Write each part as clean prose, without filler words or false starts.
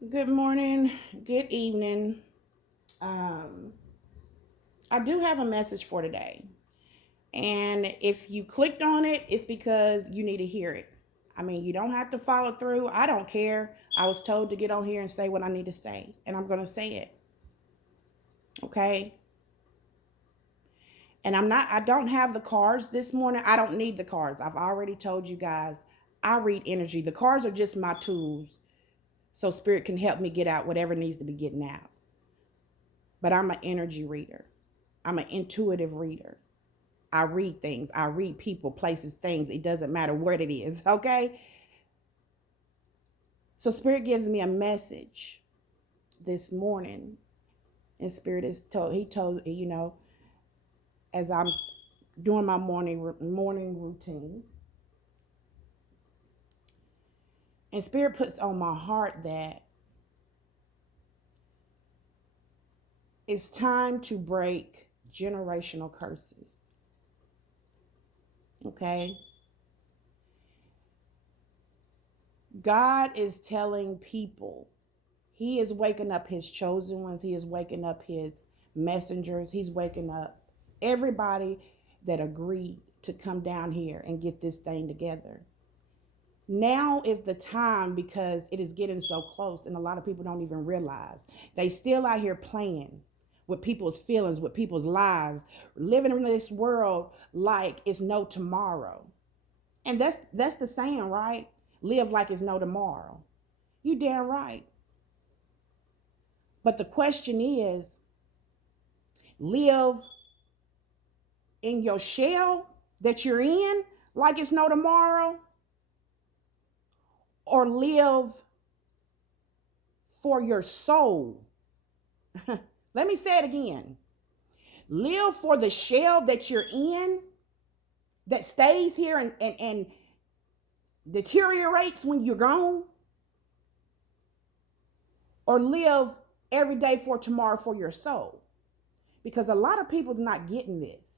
Good morning, good evening. Um, I do have a message for today. And if you clicked on it, it's because you need to hear it. I mean, you don't have to follow through. I don't care. I was told to get on here and say what I need to say, and I'm going to say it. Okay? And I don't have the cards this morning. I don't need the cards. I've already told you guys I read energy. The cards are just my tools so spirit can help me get out whatever needs to be getting out. But I'm an energy reader. I'm an intuitive reader. I read things. I read people, places, things. It doesn't matter what it is. Okay. So Spirit gives me a message this morning. And Spirit is told, He told, as I'm doing my morning routine. And Spirit puts on my heart that it's time to break generational curses. Okay. God is telling people He is waking up His chosen ones. He is waking up His messengers. He's waking up everybody that agreed to come down here and get this thing together. Now is the time because it is getting so close, and a lot of people don't even realize. They still out here playing with people's feelings, with people's lives, living in this world like it's no tomorrow. And that's the saying, right? Live like it's no tomorrow. You damn right. But the question is, live in your shell that you're in like it's no tomorrow, or live for your soul. Let me say it again. Live for the shell that you're in that stays here and deteriorates when you're gone, or live every day for tomorrow for your soul. Because a lot of people's not getting this.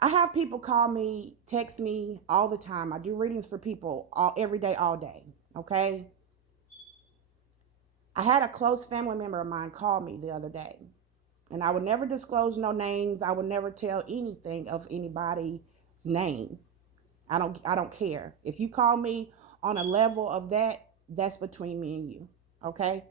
I have people call me, text me all the time. I do readings for people every day, all day. Okay. I had a close family member of mine call me the other day, and I would never disclose no names. I would never tell anything of anybody's name. I don't care. If you call me on a level of that, that's between me and you. Okay?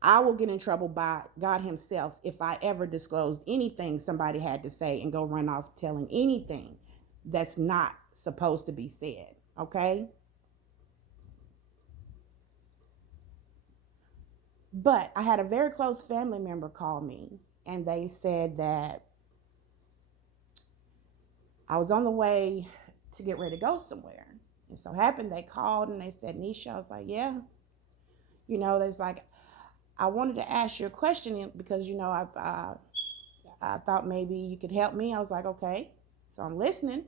I will get in trouble by God Himself if I ever disclosed anything somebody had to say and go run off telling anything that's not supposed to be said. Okay? But I had a very close family member call me, and they said that I was on the way to get ready to go somewhere. And so happened they called and they said, Nisha, I was like, yeah. There's like, I wanted to ask you a question because, I thought maybe you could help me. I was like, okay. So I'm listening.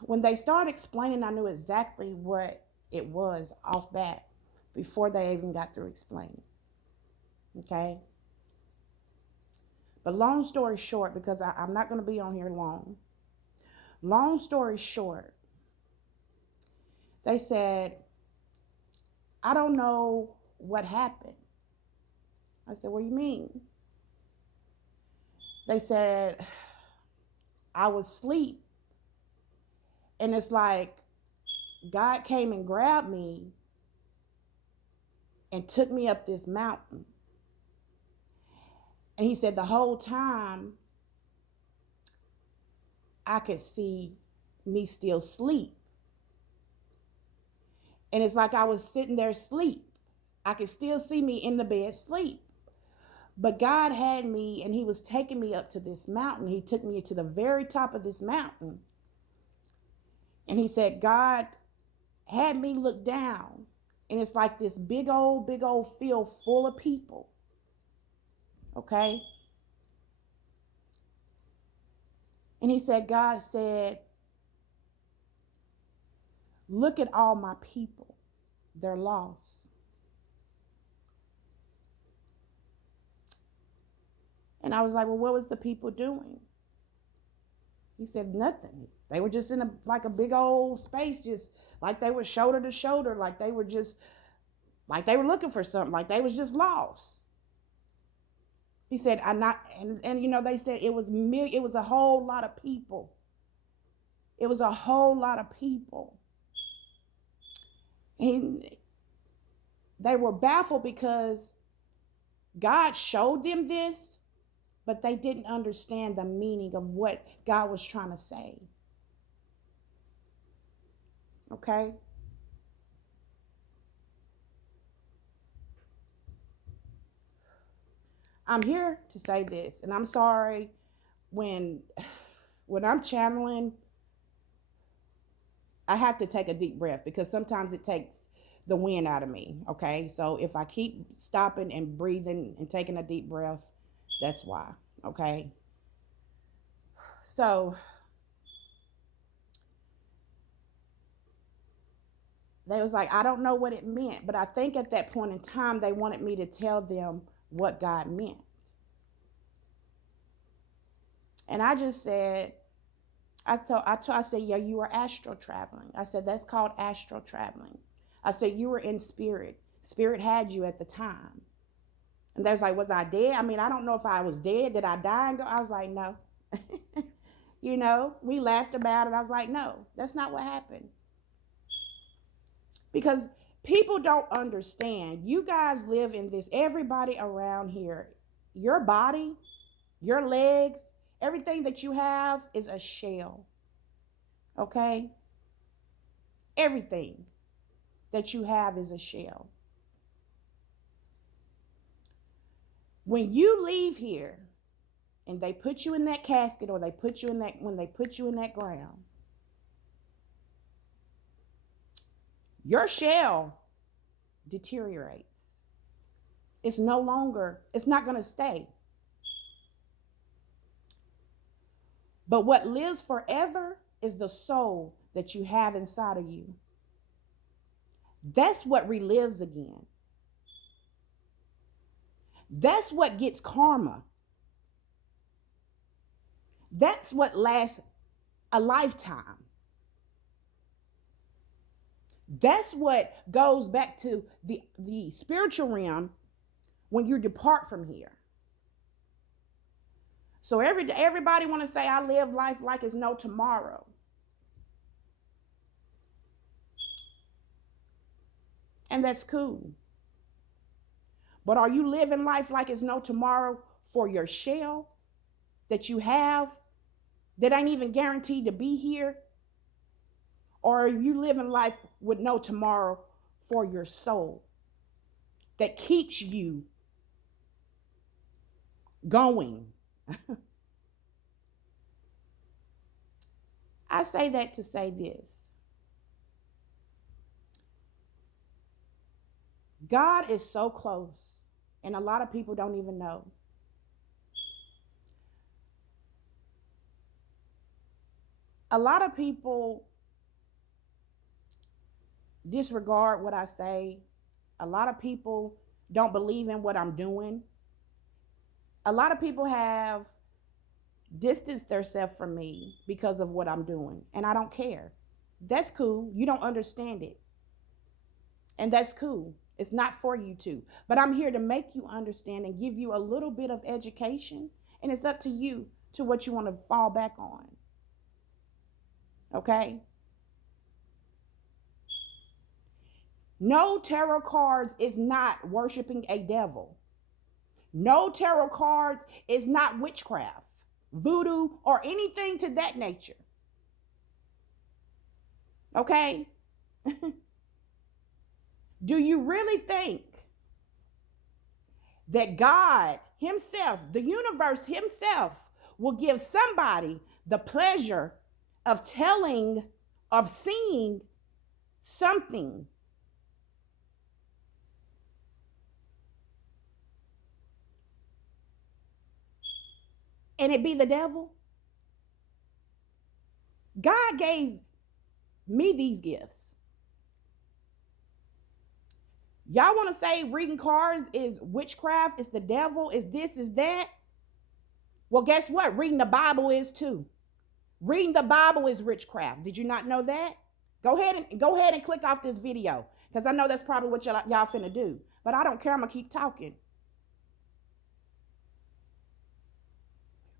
When they started explaining, I knew exactly what it was off bat before they even got through explaining. Okay. But long story short, because I'm not going to be on here long. Long story short, they said, I don't know what happened. I said, what do you mean? They said, I was asleep. And it's like God came and grabbed me and took me up this mountain. And He said, the whole time I could see me still sleep. And it's like I was sitting there asleep. I could still see me in the bed sleep. But God had me and He was taking me up to this mountain. He took me to the very top of this mountain. And He said, God had me look down. And it's like this big old field full of people. Okay. And He said, God said, look at all my people. They're lost. And I was like, well, what was the people doing? He said, nothing. They were just in a big old space, just like they were shoulder to shoulder, like they were just like they were looking for something, like they was just lost. He said, "I'm not," and they said it was a whole lot of people. It was a whole lot of people, and they were baffled because God showed them this, but they didn't understand the meaning of what God was trying to say. Okay? I'm here to say this, and I'm sorry when I'm channeling, I have to take a deep breath because sometimes it takes the wind out of me. Okay? So if I keep stopping and breathing and taking a deep breath, that's why. Okay? So they was like, I don't know what it meant, but I think at that point in time they wanted me to tell them what God meant. And I just said, I said, yeah, you were astral traveling. I said, that's called astral traveling. I said, you were in spirit. Spirit had you at the time. And they was like, was I dead? I mean, I don't know if I was dead. Did I die and go? I was like, no. We laughed about it. I was like, no, that's not what happened. Because people don't understand. You guys live in this, everybody around here, your body, your legs, everything that you have is a shell. Okay? Everything that you have is a shell. When you leave here and they put you in that casket, or when they put you in that ground, your shell deteriorates. It's not going to stay. But what lives forever is the soul that you have inside of you. That's what relives again. That's what gets karma. That's what lasts a lifetime. That's what goes back to the spiritual realm when you depart from here. So everybody want to say, I live life like it's no tomorrow. And that's cool. But are you living life like it's no tomorrow for your shell that you have that ain't even guaranteed to be here? Or are you living life with no tomorrow for your soul that keeps you going? I say that to say this. God is so close, and a lot of people don't even know. A lot of people disregard what I say. A lot of people don't believe in what I'm doing. A lot of people have distanced themselves from me because of what I'm doing, and I don't care. That's cool. You don't understand it, and that's cool. It's not for you to. But I'm here to make you understand and give you a little bit of education, and it's up to you to what you want to fall back on. Okay? No, tarot cards is not worshiping a devil. No, tarot cards is not witchcraft, voodoo, or anything to that nature. Okay? Do you really think that God himself, the universe himself, will give somebody the pleasure of seeing something and it be the devil? God gave me these gifts. Y'all want to say reading cards is witchcraft, is the devil, is this, is that? Well, guess what? Reading the Bible is too. Reading the Bible is witchcraft. Did you not know that? Go ahead and click off this video, because I know that's probably what y'all finna do. But I don't care. I'm gonna keep talking.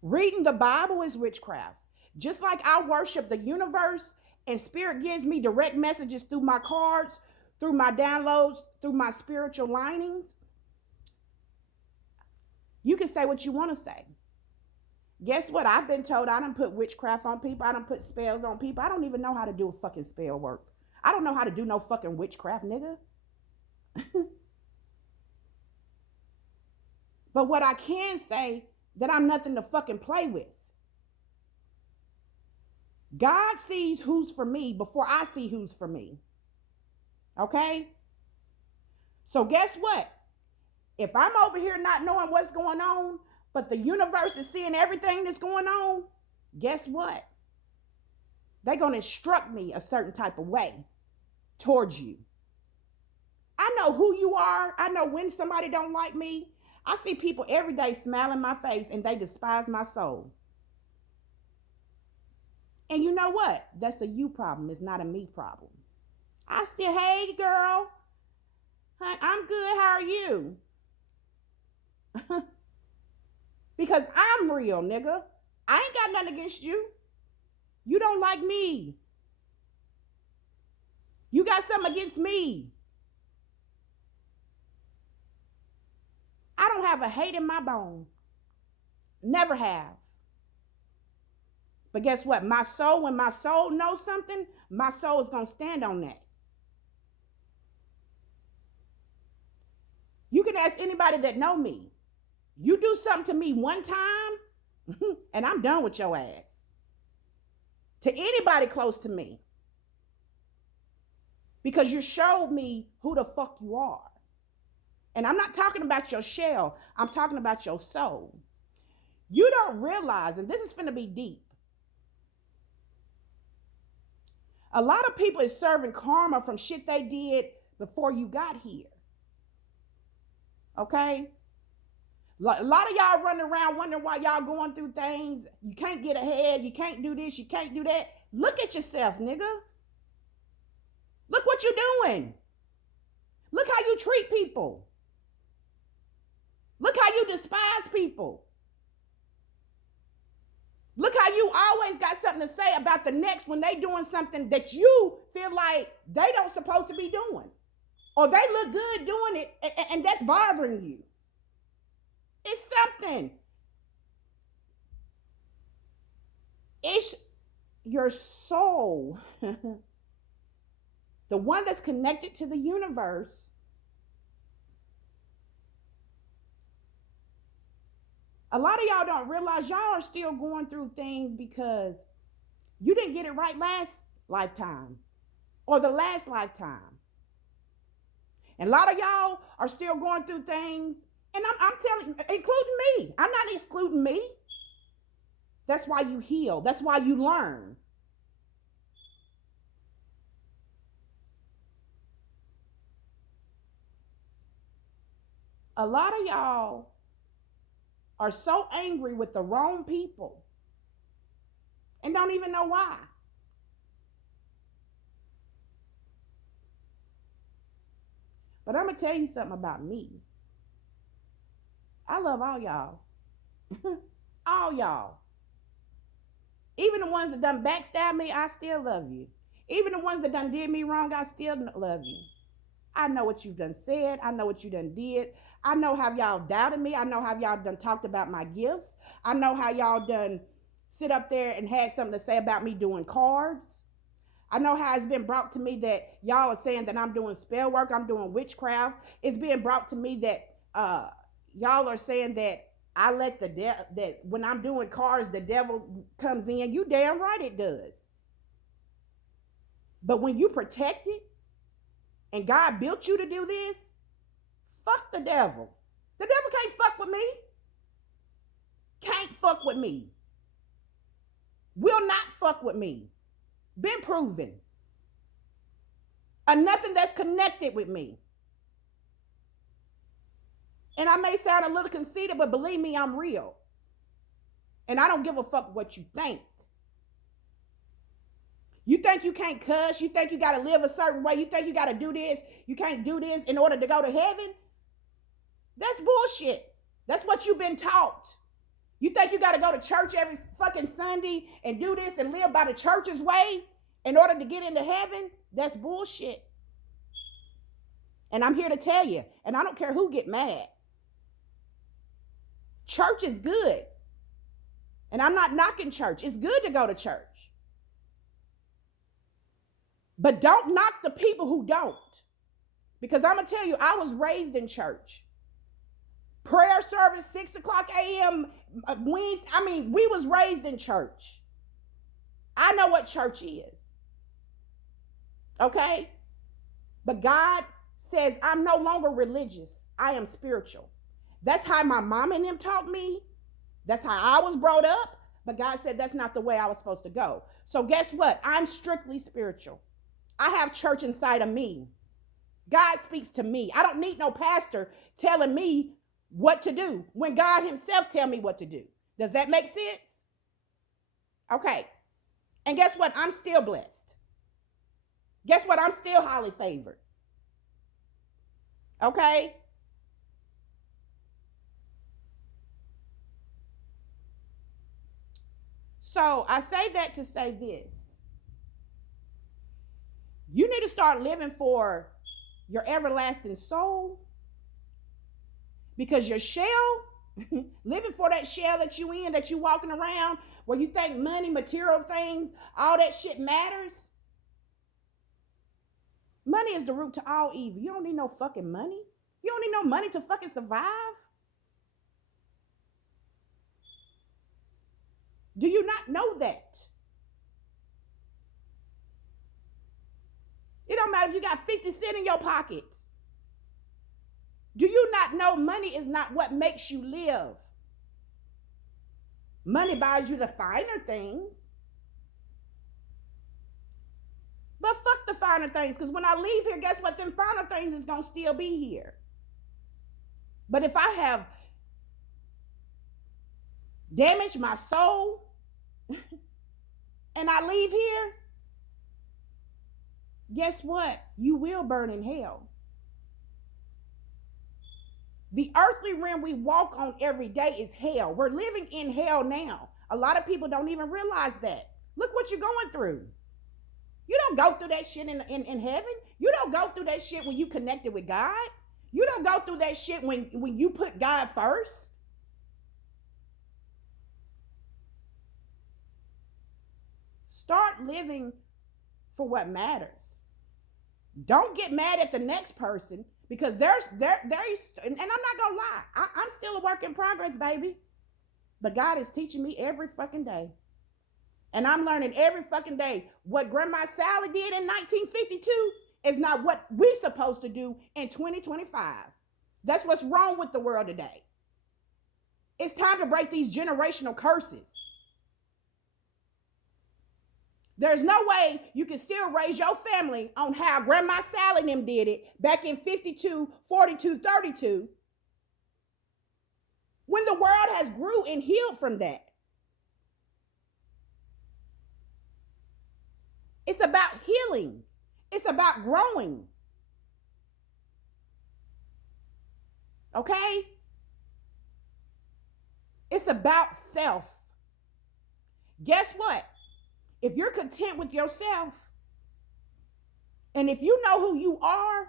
Reading the Bible is witchcraft. Just like I worship the universe and spirit gives me direct messages through my cards, through my downloads, through my spiritual linings, you can say what you want to say. Guess what? I've been told I done put witchcraft on people. I done put spells on people. I don't even know how to do a fucking spell work. I don't know how to do no fucking witchcraft, nigga. But what I can say, that I'm nothing to fucking play with. God sees who's for me before I see who's for me. Okay? So guess what? If I'm over here not knowing what's going on, but the universe is seeing everything that's going on, guess what? They're going to instruct me a certain type of way towards you. I know who you are. I know when somebody don't like me. I see people every day smile in my face and they despise my soul. And you know what? That's a you problem. It's not a me problem. I still, hey girl, I'm good. How are you? Because I'm real, nigga. I ain't got nothing against you. You don't like me. You got something against me. I don't have a hate in my bone. Never have. But guess what? My soul, when my soul knows something, my soul is going to stand on that. You can ask anybody that know me. You do something to me one time, and I'm done with your ass. To anybody close to me. Because you showed me who the fuck you are. And I'm not talking about your shell. I'm talking about your soul. You don't realize, and this is finna be deep. A lot of people is serving karma from shit they did before you got here. Okay? A lot of y'all running around wondering why y'all going through things. You can't get ahead. You can't do this. You can't do that. Look at yourself, nigga. Look what you're doing. Look how you treat people. Look how you despise people. Look how you always got something to say about the next when they doing something that you feel like they don't supposed to be doing. Or they look good doing it, and that's bothering you. It's something. It's your soul, the one that's connected to the universe. A lot of y'all don't realize y'all are still going through things because you didn't get it right last lifetime or the last lifetime. And a lot of y'all are still going through things, and I'm telling you, including me. I'm not excluding me. That's why you heal. That's why you learn. A lot of y'all are so angry with the wrong people and don't even know why. But I'm going to tell you something about me. I love all y'all. All y'all. Even the ones that done backstab me, I still love you. Even the ones that done did me wrong, I still love you. I know what you've done said. I know what you done did. I know how y'all doubted me. I know how y'all done talked about my gifts. I know how y'all done sit up there and had something to say about me doing cards. I know how it's been brought to me that y'all are saying that I'm doing spell work, I'm doing witchcraft. It's being brought to me that y'all are saying that I let that when I'm doing cards, the devil comes in. You damn right it does. But when you protect it, and God built you to do this, fuck the devil. The devil can't fuck with me. Can't fuck with me. Will not fuck with me. Been proven. Or nothing that's connected with me. And I may sound a little conceited, but believe me, I'm real. And I don't give a fuck what you think. You think you can't cuss? You think you got to live a certain way? You think you got to do this? You can't do this in order to go to heaven? That's bullshit. That's what you've been taught. You think you got to go to church every fucking Sunday and do this and live by the church's way in order to get into heaven? That's bullshit. And I'm here to tell you, and I don't care who get mad. Church is good. And I'm not knocking church. It's good to go to church. But don't knock the people who don't. Because I'm going to tell you, I was raised in church. Prayer service, 6 o'clock a.m. Wednesday. I mean, we was raised in church. I know what church is. Okay? But God says, I'm no longer religious. I am spiritual. That's how my mom and them taught me. That's how I was brought up. But God said that's not the way I was supposed to go. So guess what? I'm strictly spiritual. I have church inside of me. God speaks to me. I don't need no pastor telling me what to do when God himself tell me what to do. Does that make sense? Okay. And guess what? I'm still blessed. Guess what? I'm still highly favored. Okay? So I say that to say this. You need to start living for your everlasting soul, because your shell, living for that shell that you in, that you walking around, where you think money, material things, all that shit matters. Money is the root to all evil. You don't need no fucking money. You don't need no money to fucking survive. Do you not know that? It don't matter if you got 50 cents in your pocket. Do you not know money is not what makes you live? Money buys you the finer things. But fuck the finer things, because when I leave here, guess what? Them finer things is going to still be here. But if I have damaged my soul and I leave here, guess what? You will burn in hell. The earthly realm we walk on every day is hell. We're living in hell now. A lot of people don't even realize that. Look what you're going through. You don't go through that shit in heaven. You don't go through that shit when you connected with God. You don't go through that shit when you put God first. Start living for what matters. Don't get mad at the next person, because there's and I'm not gonna lie, I'm still a work in progress, baby. But God is teaching me every fucking day. And I'm learning every fucking day what Grandma Sally did in 1952 is not what we're supposed to do in 2025. That's what's wrong with the world today. It's time to break these generational curses. There's no way you can still raise your family on how Grandma Sally and them did it back in 52, 42, 32, when the world has grew and healed from that. It's about healing. It's about growing. Okay? It's about self. Guess what? If you're content with yourself, and if you know who you are,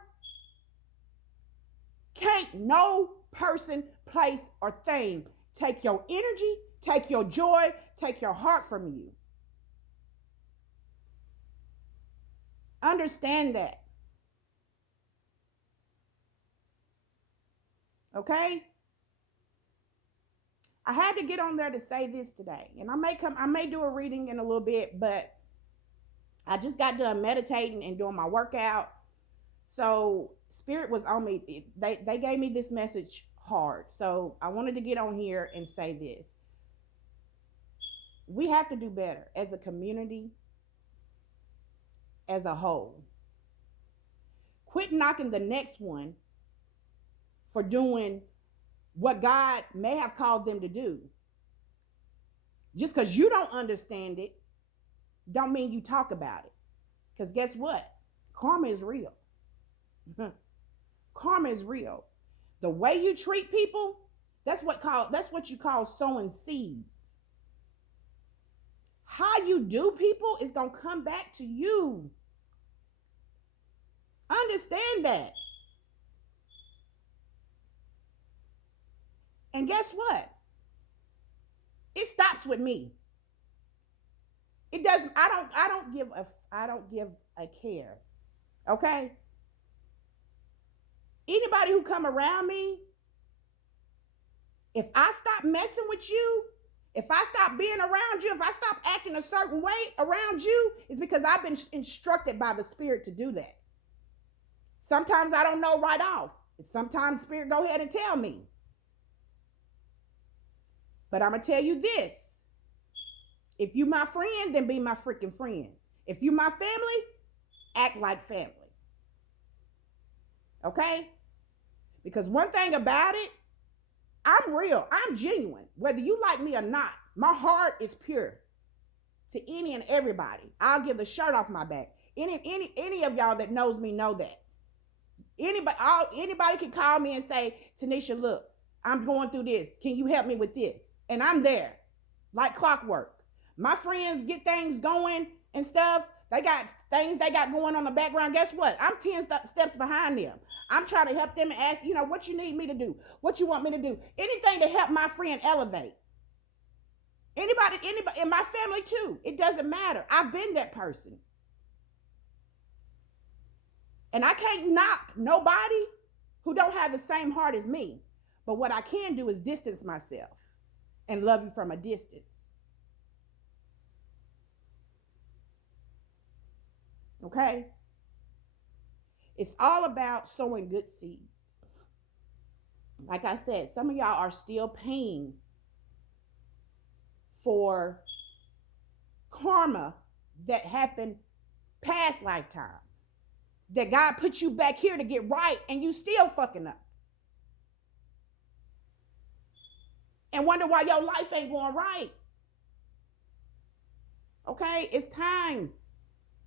can't no person, place, or thing take your energy, take your joy, take your heart from you. Understand that. Okay? I had to get on there to say this today. And I may do a reading in a little bit, but I just got done meditating and doing my workout. So Spirit was on me. They gave me this message hard. So I wanted to get on here and say this. We have to do better as a community, as a whole. Quit knocking the next one for doing what God may have called them to do. Just because you don't understand it don't mean you talk about it. Because guess what? Karma is real. Karma is real. The way you treat people, that's what you call sowing seeds. How you do people is gonna come back to you. Understand that. And guess what? It stops with me. It doesn't. I don't give a care. Okay. Anybody who come around me, if I stop messing with you, if I stop being around you, if I stop acting a certain way around you, it's because I've been instructed by the Spirit to do that. Sometimes I don't know right off. Sometimes Spirit go ahead and tell me. But I'm going to tell you this. If you my friend, then be my freaking friend. If you my family, act like family. Okay? Because one thing about it, I'm real. I'm genuine. Whether you like me or not, my heart is pure to any and everybody. I'll give the shirt off my back. Any of y'all that knows me know that. Anybody can call me and say, Tanisha, look, I'm going through this. Can you help me with this? And I'm there like clockwork. My friends get things going and stuff. They got things they got going on the background. Guess what? I'm 10 steps behind them. I'm trying to help them and ask, what you need me to do? What you want me to do? Anything to help my friend elevate. Anybody in my family too. It doesn't matter. I've been that person. And I can't knock nobody who don't have the same heart as me. But what I can do is distance myself and love you from a distance. Okay? It's all about sowing good seeds. Like I said, some of y'all are still paying for karma that happened past lifetime. That God put you back here to get right and you still fucking up. And wonder why your life ain't going right. Okay? It's time.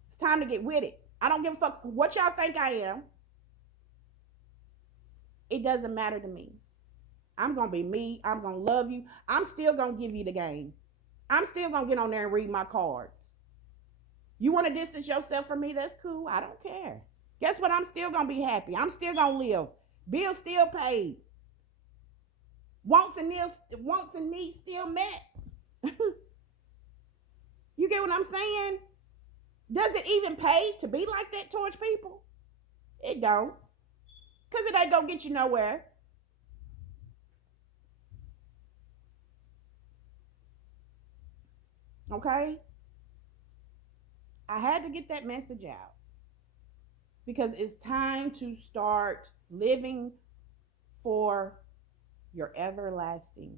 It's time to get with it. I don't give a fuck what y'all think I am. It doesn't matter to me. I'm going to be me. I'm going to love you. I'm still going to give you the game. I'm still going to get on there and read my cards. You want to distance yourself from me? That's cool. I don't care. Guess what? I'm still going to be happy. I'm still going to live. Bills still paid. Wants and needs still met. You get what I'm saying? Does it even pay to be like that towards people? It don't. Because it ain't going to get you nowhere. Okay? I had to get that message out. Because it's time to start living for your everlasting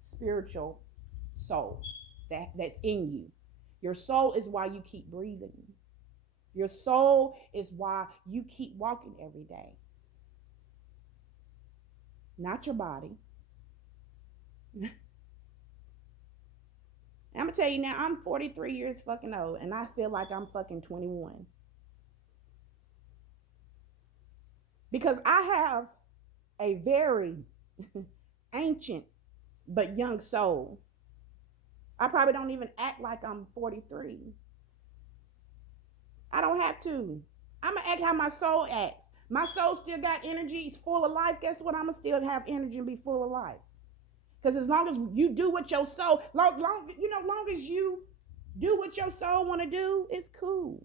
spiritual soul that's in you. Your soul is why you keep breathing. Your soul is why you keep walking every day. Not your body. I'm going to tell you now, I'm 43 years fucking old and I feel like I'm fucking 21. Because I have a very ancient but young soul. I probably don't even act like I'm 43. I don't have to. I'm going to act how my soul acts. My soul still got energy. It's full of life. Guess what? I'm going to still have energy and be full of life. Because as long as you do what your soul, long as you do what your soul want to do, it's cool.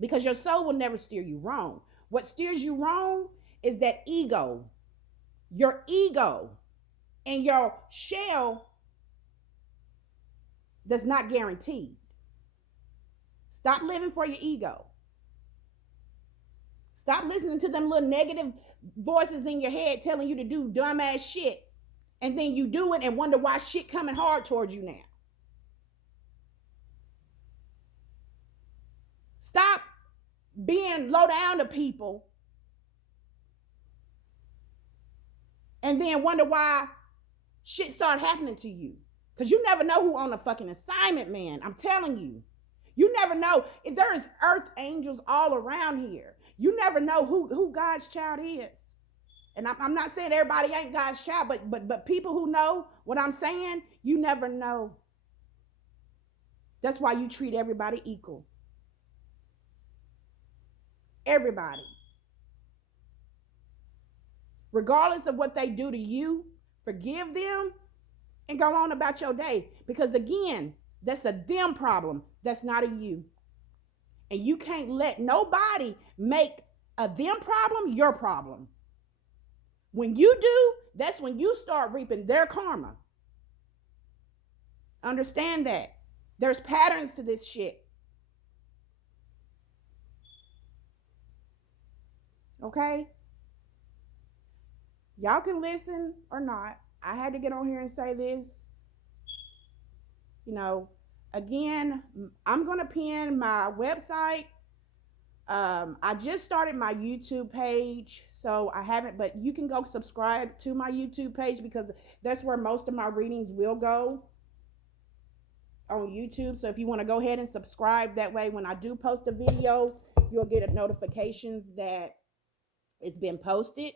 Because your soul will never steer you wrong. What steers you wrong is that ego. Your ego and your shell that's not guaranteed. Stop living for your ego. Stop listening to them little negative voices in your head telling you to do dumbass shit. And then you do it and wonder why shit coming hard towards you now. Stop being low down to people and then wonder why shit start happening to you. Because you never know who on a fucking assignment, man. I'm telling you. You never know. If there is earth angels all around here. You never know who God's child is. And I'm not saying everybody ain't God's child, but people who know what I'm saying, you never know. That's why you treat everybody equal. Everybody. Regardless of what they do to you, forgive them and go on about your day. Because again, that's a them problem. That's not a you. And you can't let nobody make a them problem your problem. When you do, that's when you start reaping their karma. Understand that. There's patterns to this shit. Okay? Y'all can listen or not. I had to get on here and say this. You know, again, I'm going to pin my website. I just started my YouTube page, so I haven't, but you can go subscribe to my YouTube page because that's where most of my readings will go on YouTube. So if you want to go ahead and subscribe, that way when I do post a video, you'll get a notifications that it's been posted.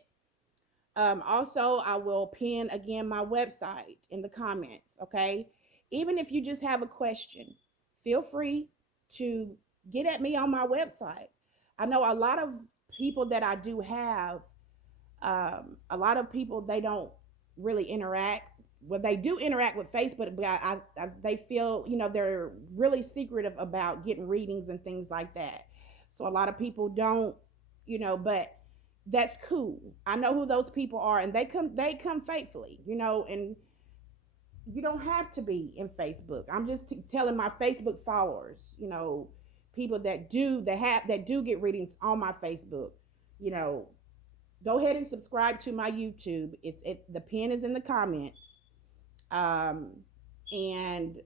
Also, I will pin again my website in the comments. Okay, even if you just have a question, feel free to get at me on my website. I know a lot of people that I do have, a lot of people, they don't really interact. Well, they do interact with Facebook, but they feel, they're really secretive about getting readings and things like that. So a lot of people don't, but that's cool. I know who those people are, and they come faithfully, and you don't have to be in Facebook. I'm just telling my Facebook followers, people that do get readings on my Facebook, you know, go ahead and subscribe to my YouTube. The pin is in the comments. And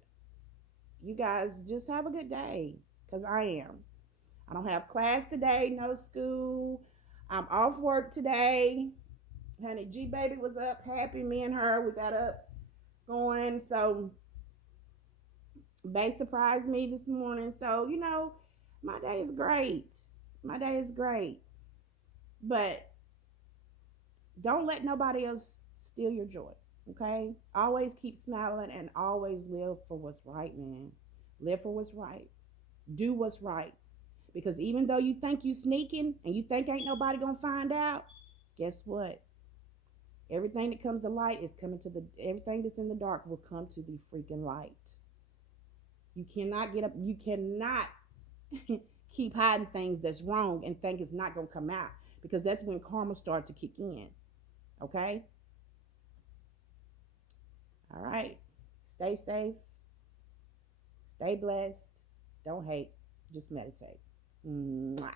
you guys just have a good day, because I am. I don't have class today, no school. I'm off work today. Honey G baby was up happy. Me and her, we got up going. So Bay surprised me this morning. So, my day is great. My day is great. But don't let nobody else steal your joy. Okay? Always keep smiling and always live for what's right, man. Live for what's right. Do what's right. Because even though you think you sneaking and you think ain't nobody gonna find out, guess what? Everything that comes to light is coming to everything that's in the dark will come to the freaking light. You cannot get up, you cannot keep hiding things that's wrong and think it's not gonna come out, because that's when karma starts to kick in. Okay? All right. Stay safe. Stay blessed. Don't hate. Just meditate. Mwah.